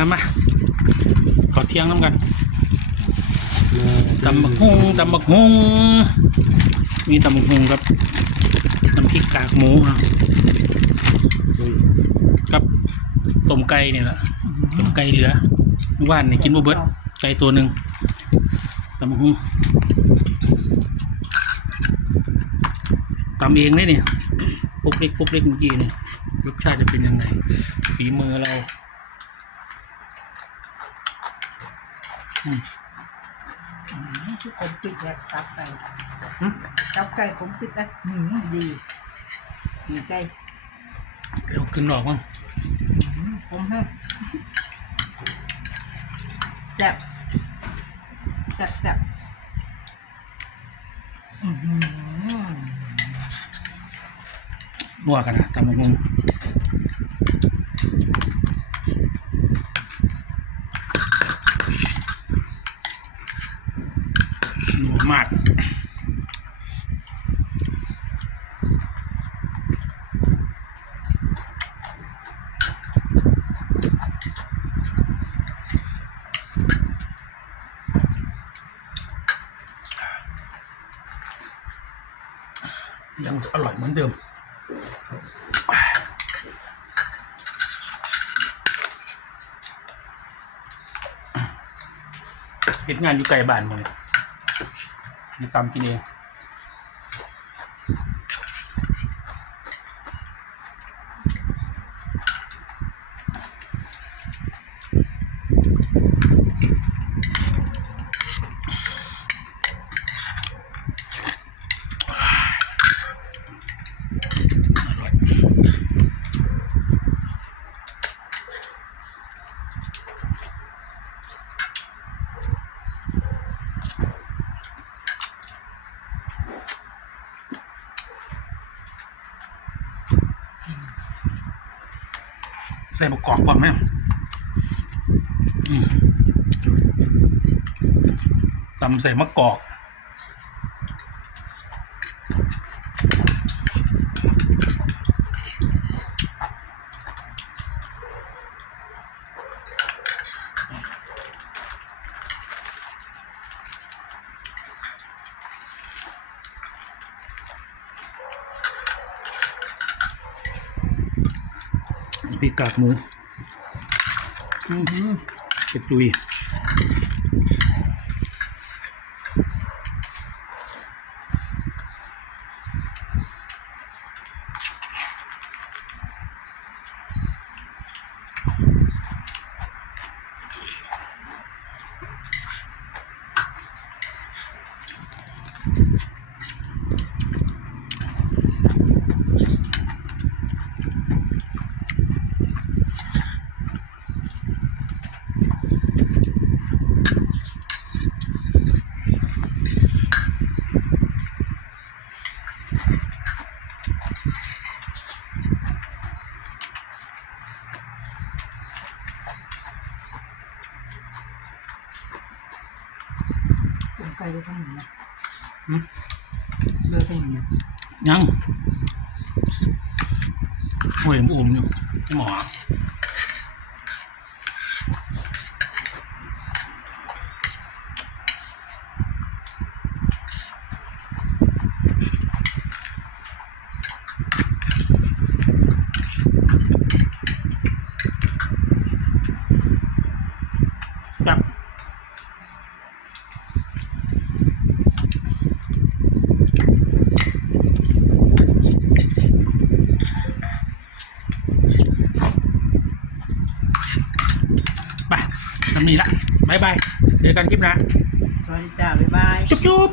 มามาขอเที่ยงน้ำกันตำบักฮุงตำบักฮุงมีตำบักฮุงครับน้ำพริกกากหมูครับกับต้มไก่เนี่ยแหละต้มไก่เหลือว่านเนี่ยกินบ่เบิดไก่ตัวหนึ่งตำบักฮุงตำเองเลยเนี่ยปุ๊กเล็กปุ๊กเล็กเมื่อกี้เนี่ยรสชาติจะเป็นยังไงฝีมือเรา ทุกคนปิดแล้วตับไก่หึตับไก่ผมปิดแล้วอืมดีดีไก่เดี๋ยวขึ้นหลอกบ้างอืมผมให้แซ่บแซ่บแซ่บอือหือนัวกันนะตำบักหุ่งนัวมาก งอร่อยเหมือนเดิม เห็นงานอยู่ไกลบ้านมึงมีตำกินเอง ใส่ประกอบก่อนไหมอืมตำใส่มะกอก พริกากหมูอือหือเก็บจุย ไก่ไปทางไหนนะอืม เลือกไปอย่างเนี้ยยังโอ้ยมันอุ่มอยู่หมอจับ ไป ทำนี้ละบายบายเจอกันคลิปหนะสวัสดีจ้าบ๊ายบาย จุ๊บจุ๊บ